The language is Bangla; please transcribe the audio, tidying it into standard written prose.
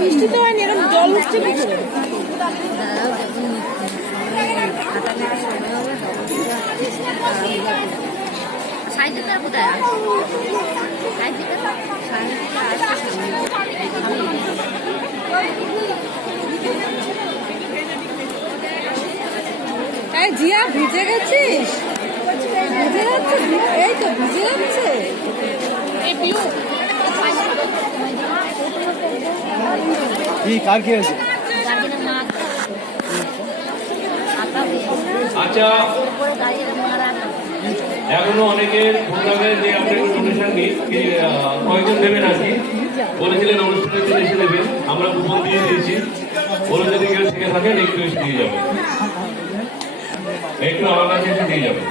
বৃষ্টি তো হয়নি, এরকম জল উঠছে কি করে? জিয়া ভিজে গেছিস? ভিজে যাচ্ছে, এই তো ভিজে যাচ্ছে। কার কি আছে? আচ্ছা, এখনো অনেকের প্রোগ্রামে যে আপনার ডোনেশন নিই কয়েকজন দেবেন আর কি বলেছিলেন অনুষ্ঠানের জন্য এসে দেবেন, আমরা কুপন দিয়ে দিয়েছি। বলে যদি কেউ থেকে থাকেন একটু এসে দিয়ে যাবেন, একটু আমার কাছে এসে দিয়ে যাবেন।